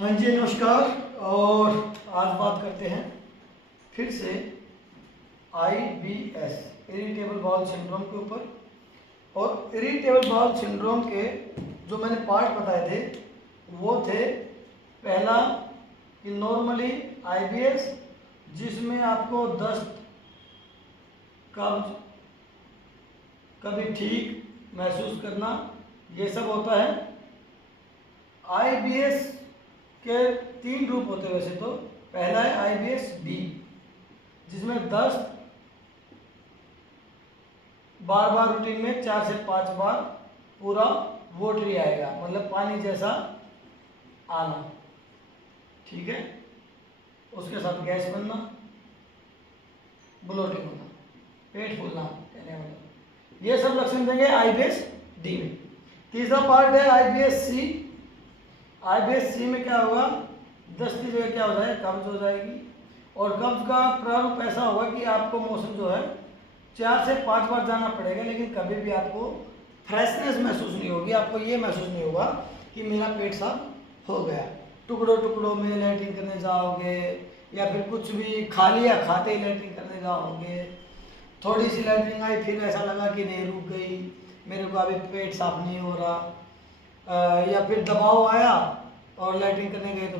हाँ जी नमस्कार। और आज बात करते हैं फिर से IBS इरिटेबल बाउल सिंड्रोम के ऊपर। और इरिटेबल बाउल सिंड्रोम के जो मैंने पार्ट बताए थे वो थे, पहला कि नॉर्मली IBS जिसमें आपको दस्त, कब्ज, कभी ठीक महसूस करना, ये सब होता है। IBS के 3 रूप होते हैं वैसे तो। पहला है IBS D जिसमें दस्त बार बार रूटीन में 4 से 5 बार पूरा वोटरी आएगा, मतलब पानी जैसा आना, ठीक है। उसके साथ गैस बनना, ब्लोटिंग होना, पेट फूलना, कहने वाला, ये सब लक्षण देंगे IBS D में। तीसरा पार्ट है IBS C। IBS C में क्या होगा, दस्त की जगह क्या हो जाएगा, कब्ज हो जाएगी। और कब्ज का प्रारूप ऐसा होगा कि आपको मोशन जो है 4 से 5 बार जाना पड़ेगा, लेकिन कभी भी आपको फ्रेशनेस महसूस नहीं होगी। आपको ये महसूस नहीं होगा कि मेरा पेट साफ हो गया। टुकड़ों टुकड़ों में लैट्रिन करने जाओगे, या फिर कुछ भी खा लिया, खाते ही लैट्रिन करने जाओगे, थोड़ी सी लैट्रिन आई फिर ऐसा लगा कि नहीं रुक गई, मेरे को अभी पेट साफ नहीं हो रहा। या फिर दबाव आया और लैट्रिन करने गए तो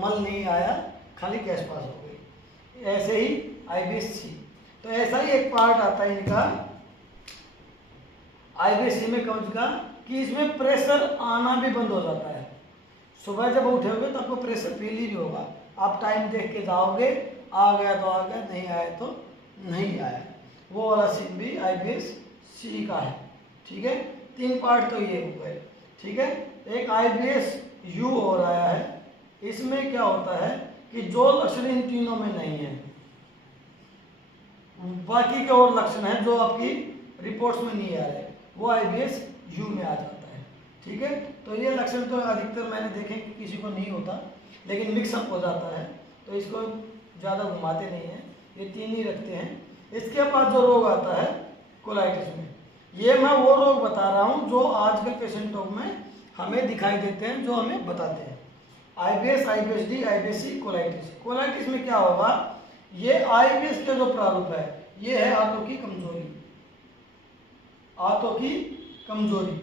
मल नहीं आया, खाली गैस पास हो गई। ऐसे ही IBS C। तो ऐसा ही एक पार्ट आता है इनका IBS C में कब्ज का, कि इसमें प्रेशर आना भी बंद हो जाता है। सुबह जब उठोगे तो आपको प्रेशर फील ही नहीं होगा। आप टाइम देख के जाओगे, आ गया तो आ गया, नहीं आया तो नहीं आया। वो वाला सीन भी IBS C का है, ठीक है। 3 पार्ट तो ये हो गए, ठीक है। एक IBS U और आया है। इसमें क्या होता है कि जो लक्षण इन तीनों में नहीं है, बाकी के और लक्षण हैं जो आपकी रिपोर्ट्स में नहीं आ रहे, वो IBS U में आ जाता है, ठीक है। तो ये लक्षण तो अधिकतर मैंने देखे कि किसी को नहीं होता, लेकिन मिक्सअप हो जाता है, तो इसको ज़्यादा घुमाते नहीं हैं, ये 3 ही रखते हैं। इसके बाद जो रोग आता है कोलाइटिस में, ये मैं वो रोग बता रहा हूँ जो आजकल पेशेंटों में हमें दिखाई देते हैं, जो हमें बताते हैं। IBS, IBS D, IBS C, colitis. Colitis में क्या होगा, ये IBS का जो प्रारूप है ये है आंतों की कमजोरी। आंतों की कमजोरी,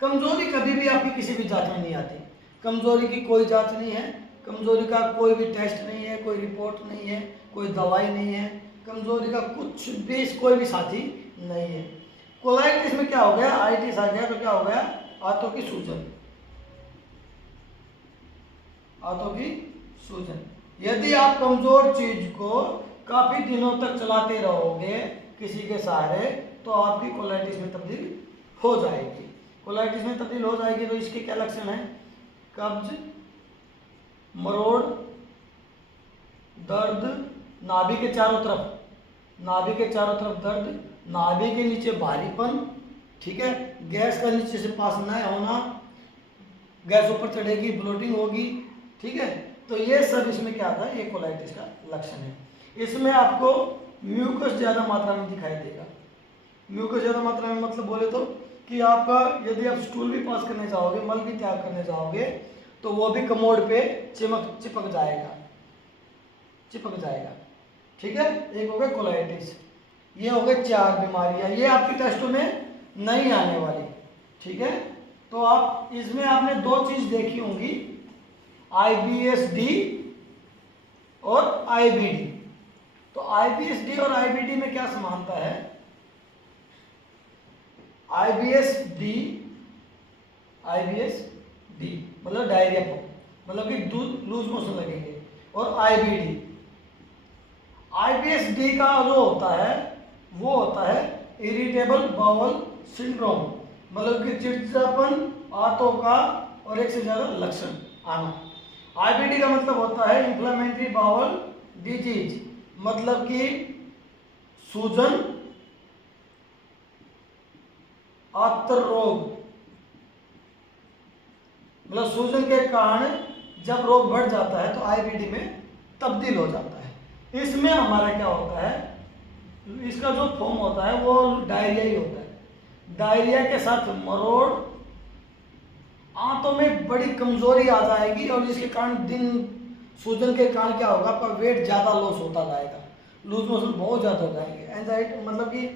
कमजोरी कभी भी आपकी किसी भी जांच में नहीं आती। कमजोरी की कोई जांच नहीं है, कमजोरी का कोई भी टेस्ट नहीं है, कोई रिपोर्ट नहीं है, कोई दवाई नहीं है, कमजोरी का कुछ भी कोई भी साथी नहीं है। कोलाइटिस में क्या हो गया, आइटिस आ गया तो क्या हो गया, आंतों की सूजन। आंतों की सूजन, यदि आप कमजोर चीज को काफी दिनों तक चलाते रहोगे किसी के सहारे, तो आपकी कोलाइटिस में तब्दील हो जाएगी। कोलाइटिस में तब्दील हो जाएगी तो इसके क्या लक्षण हैं, कब्ज, मरोड़, दर्द, नाभि के चारों तरफ, नाभि के चारों तरफ दर्द, नाभि के नीचे भारीपन, ठीक है, गैस का नीचे से पास न होना, गैस ऊपर चढ़ेगी, ब्लोटिंग होगी, ठीक है। तो ये सब इसमें क्या आता है, ये कोलाइटिस का लक्षण है। इसमें आपको म्यूकस ज़्यादा मात्रा में दिखाई देगा। म्यूकस ज़्यादा मात्रा में मतलब बोले तो कि आपका यदि आप स्टूल भी पास करने जाओगे, मल भी त्याग करने जाओगे, तो वो भी कमोड पे चिपक जाएगा, चिपक जाएगा, ठीक है। एक हो गया कोलाइटिस। ये हो गए 4 बीमारियां, ये आपके टेस्टों में नहीं आने वाली, ठीक है। तो आप इसमें आपने 2 चीज देखी होंगी, IBS D और IBD। तो IBS D और IBD में क्या समानता है, IBS D मतलब डायरिया, मतलब कि दूध लूज मोशन लगेंगे। और IBS D का जो होता है वो होता है इरिटेबल बाउल सिंड्रोम, मतलब कि चिड़चिड़ापन, आंतों का और एक से ज्यादा लक्षण आना। IBD का मतलब होता है इंफ्लेमेटरी बाउल डिजीज, मतलब कि सूजन, आंत्र रोग, मतलब सूजन के कारण जब रोग बढ़ जाता है तो IBD में तब्दील हो जाता है। इसमें हमारा क्या होता है, इसका जो फॉर्म होता है वो डायरिया ही होता है। डायरिया के साथ मरोड़, आंत आंतों में बड़ी कमजोरी आ जाएगी और जिसके कारण दिन सूजन के कारण क्या होगा, आपका वेट ज़्यादा लॉस होता जाएगा, लूज मोशन बहुत ज़्यादा हो जाएंगे, एंजाइटी मतलब कि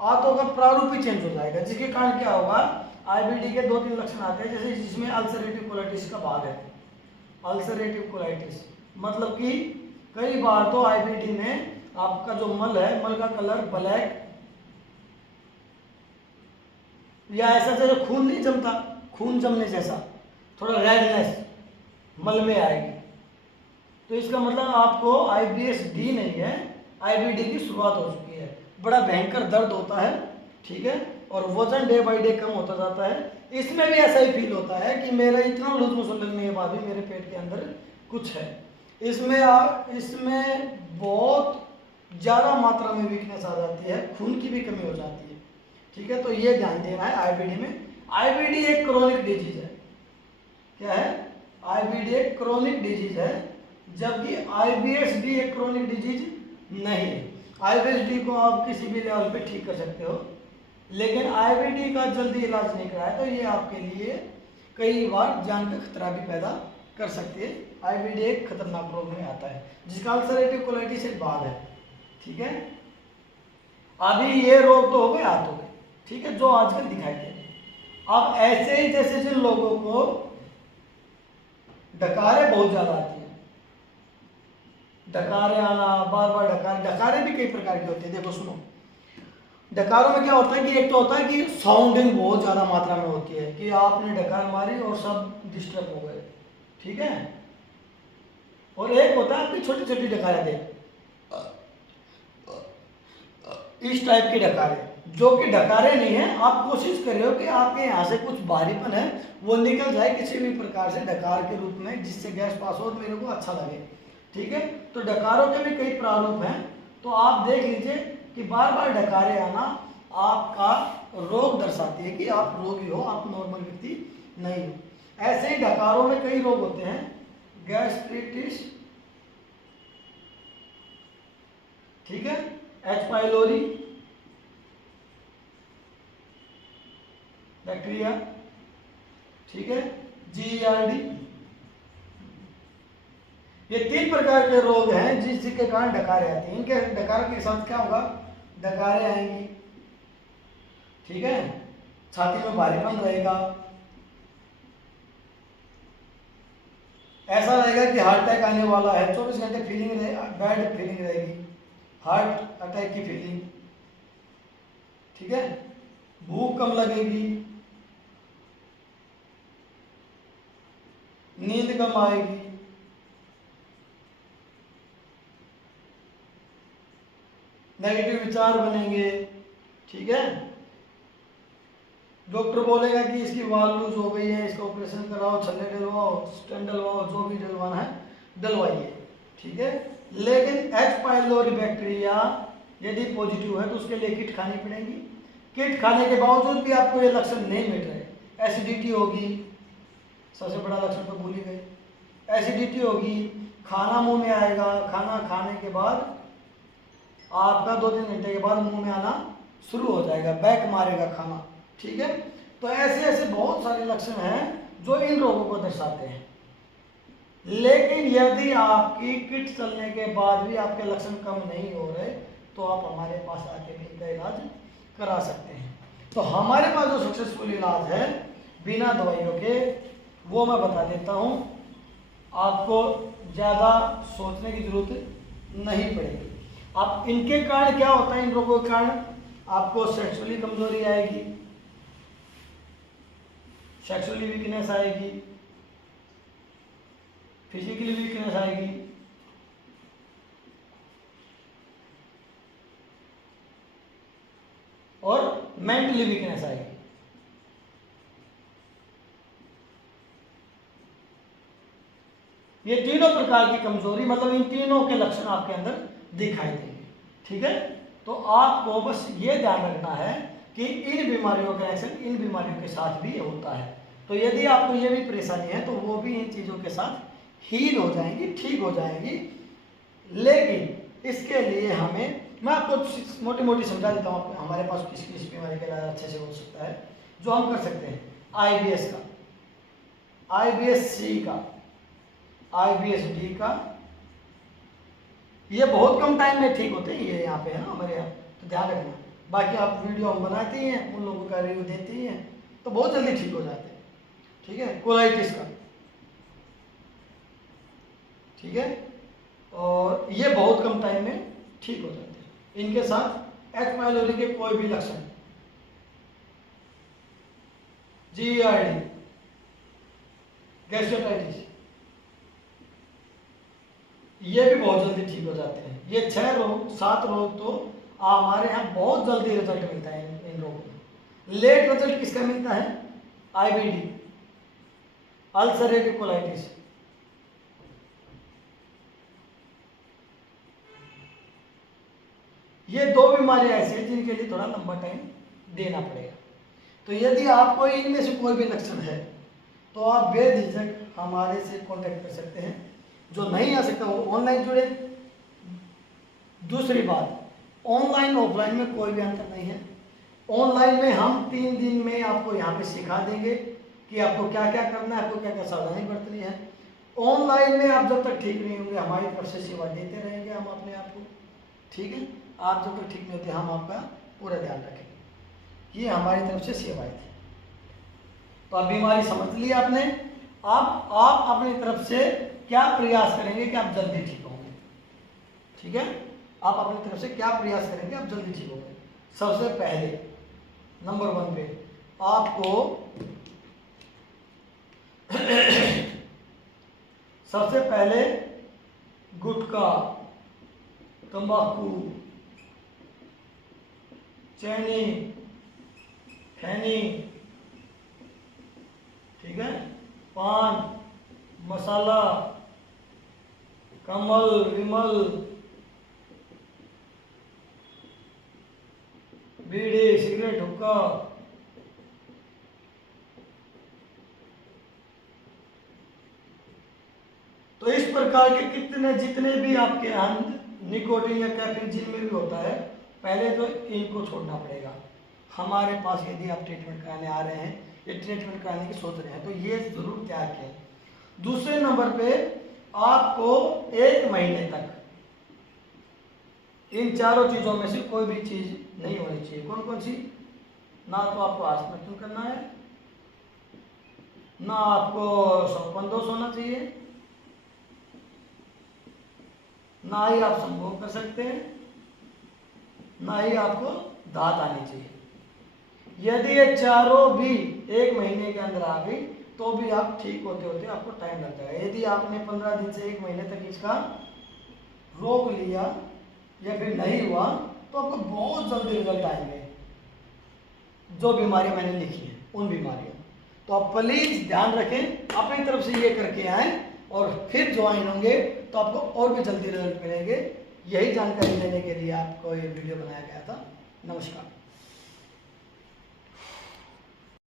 आंतों का प्रारूप ही चेंज हो जाएगा, जिसके कारण क्या होगा, आईबीडी के 2-3 लक्षण आते हैं, जैसे जिसमें अल्सरेटिव कोलाइटिस का भाग है। अल्सरेटिव कोलाइटिस मतलब कि कई बार तो आईबीडी में आपका जो मल है, मल का कलर ब्लैक या ऐसा जैसे खून नहीं जमता, खून जमने जैसा थोड़ा रेडनेस मल में आएगी, तो इसका मतलब आपको आईबीएस डी नहीं है, आईबीडी की शुरुआत हो चुकी है। बड़ा भयंकर दर्द होता है, ठीक है, और वजन डे बाय डे कम होता जाता है। इसमें भी ऐसा ही फील होता है कि मेरा इतना लूज मोशन लगने के बाद भी मेरे पेट के अंदर कुछ है। इसमें बहुत ज़्यादा मात्रा में वीकनेस आ जाती है, खून की भी कमी हो जाती है, ठीक है, तो ये ध्यान देना है आईबीडी में। आईबीडी एक क्रोनिक डिजीज है। क्या है? आईबीडी एक क्रोनिक डिजीज है, जबकि आईबीएस डी एक क्रोनिक डिजीज नहीं है। आईबीएस डी को आप किसी भी लेवल पे ठीक कर सकते हो, लेकिन आईबीडी का जल्दी इलाज नहीं कराया तो ये आपके लिए कई बार जान का खतरा भी पैदा कर सकती है। आईबीडी एक खतरनाक रोग में आता है, जिसका अल्सरेटिव कोलाइटिस एक भाग है, ठीक है। अभी ये रोग तो हो गए हाथों के, ठीक है, जो आजकल दिखाई दे रहे हैं। अब ऐसे ही जैसे जिन लोगों को डकारे बहुत ज्यादा आती है, डकारे आना, बार बार डकारे भी कई प्रकार के होते हैं। देखो सुनो, डकारों में क्या होता है कि एक तो होता है कि साउंडिंग बहुत ज्यादा मात्रा में होती है कि आपने डकार मारी और सब डिस्टर्ब हो गए, ठीक है। और एक होता है आपकी छोटी छोटी डकारें थे, इस टाइप की डकारे, जो कि डकारे नहीं है। आप कोशिश कर रहे हो कि आपके यहाँ से कुछ भारीपन है वो निकल जाए किसी भी प्रकार से डकार के रूप में, जिससे गैस पास हो और मेरे को अच्छा लगे, ठीक है। तो डकारों के भी कई प्रारूप हैं, तो आप देख लीजिए कि बार बार डकारे आना आपका रोग दर्शाती है कि आप रोगी हो, आप नॉर्मल व्यक्ति नहीं हो। ऐसे ही डकारों में कई रोग होते हैं, गैस्ट्रिटिस, ठीक है, एच पाइलोरी बैक्टीरिया, ठीक है, जीआरडी, ये 3 प्रकार के रोग हैं जिसके कारण डकारे आते हैं। इनके डकारों के साथ क्या होगा, डकारे आएंगी, ठीक है, छाती में भारीपन रहेगा, ऐसा रहेगा कि हार्ट अटैक आने वाला है, 24 घंटे फीलिंग बैड फीलिंग रहेगी, हार्ट अटैक की फीलिंग, ठीक है, भूख कम लगेगी, नींद कम आएगी, नेगेटिव विचार बनेंगे, ठीक है। डॉक्टर बोलेगा कि इसकी वाल लूज हो गई है, इसका ऑपरेशन कराओ, छल्ले डलवाओ, स्टेंट डलवाओ, जो भी डलवाना है डलवाइए, ठीक है। लेकिन एच पाइलोरी बैक्टीरिया यदि पॉजिटिव है तो उसके लिए किट खानी पड़ेगी। किट खाने के बावजूद भी आपको ये लक्षण नहीं मिट रहे, एसिडिटी होगी, सबसे बड़ा लक्षण तो भूल ही गए, एसिडिटी होगी, खाना मुंह में आएगा, खाना खाने के बाद आपका 2-3 घंटे के बाद मुंह में आना शुरू हो जाएगा, बैक मारेगा खाना, ठीक है। तो ऐसे ऐसे बहुत सारे लक्षण हैं जो इन रोगों को दर्शाते हैं। लेकिन यदि आपकी किट चलने के बाद भी आपके लक्षण कम नहीं हो रहे तो आप हमारे पास आके भी इनका इलाज करा सकते हैं। तो हमारे पास जो सक्सेसफुल इलाज है बिना दवाइयों के, वो मैं बता देता हूँ, आपको ज़्यादा सोचने की जरूरत नहीं पड़ेगी। अब इनके कारण क्या होता है, इन रोगों के कारण आपको सेक्सुअली कमजोरी आएगी, सेक्सुअली वीकनेस आएगी, फिजिकली वीकनेस आएगी, और मेंटली वीकनेस आएगी। ये तीनों प्रकार की कमजोरी, मतलब इन तीनों के लक्षण आपके अंदर दिखाई देंगे, ठीक है। तो आपको बस ये ध्यान रखना है कि इन बीमारियों का एक्शन इन बीमारियों के साथ भी होता है। तो यदि आपको ये भी परेशानी है तो वो भी इन चीज़ों के साथ हील हो जाएंगी, ठीक हो जाएंगी। लेकिन इसके लिए मैं आपको मोटी मोटी समझा देता हूँ हमारे पास किस बीमारी का इलाज अच्छे से हो सकता है, जो हम कर सकते हैं। आईबीएस का IBS C का, IBS D का, ये बहुत कम टाइम में ठीक होते हैं, ये यहाँ पे है ना हमारे यहाँ, तो ध्यान रखना। बाकी आप वीडियो हम बनाते ही हैं, उन लोगों का रिव्यू देते ही हैं, तो बहुत जल्दी ठीक हो जाते हैं। ठीक है, कोलाइटिस का, ठीक है, और ये बहुत कम टाइम में ठीक हो जाते हैं। इनके साथ एच पाइलोरी के कोई भी लक्षण, GERD, गैस्ट्रोटाइटिस, ये भी बहुत जल्दी ठीक हो जाते हैं। ये 6 रोग 7 रोग तो हमारे यहाँ बहुत जल्दी रिजल्ट मिलता है इन रोगों में। लेट रिजल्ट किसका मिलता है? IBD, ulcerative colitis. ये 2 बीमारियां ऐसी हैं जिनके लिए थोड़ा लंबा टाइम देना पड़ेगा। तो यदि आपको इनमें से कोई भी लक्षण है तो आप बेझिझक हमारे से कांटेक्ट कर सकते हैं। जो नहीं आ सकता वो ऑनलाइन जुड़े। दूसरी बात, ऑनलाइन ऑफलाइन में कोई भी अंतर नहीं है। ऑनलाइन में हम 3 दिन में आपको यहाँ पे सिखा देंगे कि आपको क्या क्या करना है, आपको क्या क्या सावधानी बरतनी है। ऑनलाइन में आप जब तक ठीक नहीं होंगे हमारी तरफ से सेवा देते रहेंगे हम अपने आप को, ठीक है। आप जब तक ठीक नहीं होते हम आपका पूरा ध्यान रखेंगे। ये हमारी तरफ से सेवाएं थी। तो अब बीमारी समझ ली आपने। अब आप अपनी तरफ से क्या प्रयास करेंगे कि आप जल्दी ठीक होंगे, ठीक है। आप अपनी तरफ से क्या प्रयास करेंगे आप जल्दी ठीक होंगे। सबसे पहले नंबर 1 पे आपको सबसे पहले गुटखा, तंबाकू, चैनी, खैनी, ठीक है, पान, मसाला, कमल, विमल, बीड़ी, सिगरेट, हुक्का, तो इस प्रकार के जितने भी आपके यहाँ निकोटीन या कैफीन जिनमें भी होता है, पहले तो इनको छोड़ना पड़ेगा। हमारे पास यदि आप ट्रीटमेंट कराने आ रहे हैं, ये ट्रीटमेंट कराने की सोच रहे हैं, तो ये जरूर त्याग करें। दूसरे नंबर पे आपको 1 महीने तक इन चारों चीजों में से कोई भी चीज नहीं होनी चाहिए। कौन कौन सी? ना तो आपको आत्महत्या करना है, ना आपको संपन्न दोष होना चाहिए, ना ही आप संभोग कर सकते हैं, ना ही आपको दांत आनी चाहिए। यदि ये चारों भी 1 महीने के अंदर आ गई तो भी आप ठीक होते होते आपको टाइम लगता है। यदि आपने 15 दिन से 1 महीने तक इसका रोक लिया या फिर नहीं हुआ तो आपको बहुत जल्दी रिजल्ट आएंगे। जो बीमारियां मैंने लिखी हैं उन बीमारियों, तो आप प्लीज ध्यान रखें, अपनी तरफ से ये करके आए और फिर ज्वाइन होंगे तो आपको और भी जल्दी रिजल्ट मिलेंगे। यही जानकारी देने के लिए आपको ये वीडियो बनाया गया था। नमस्कार।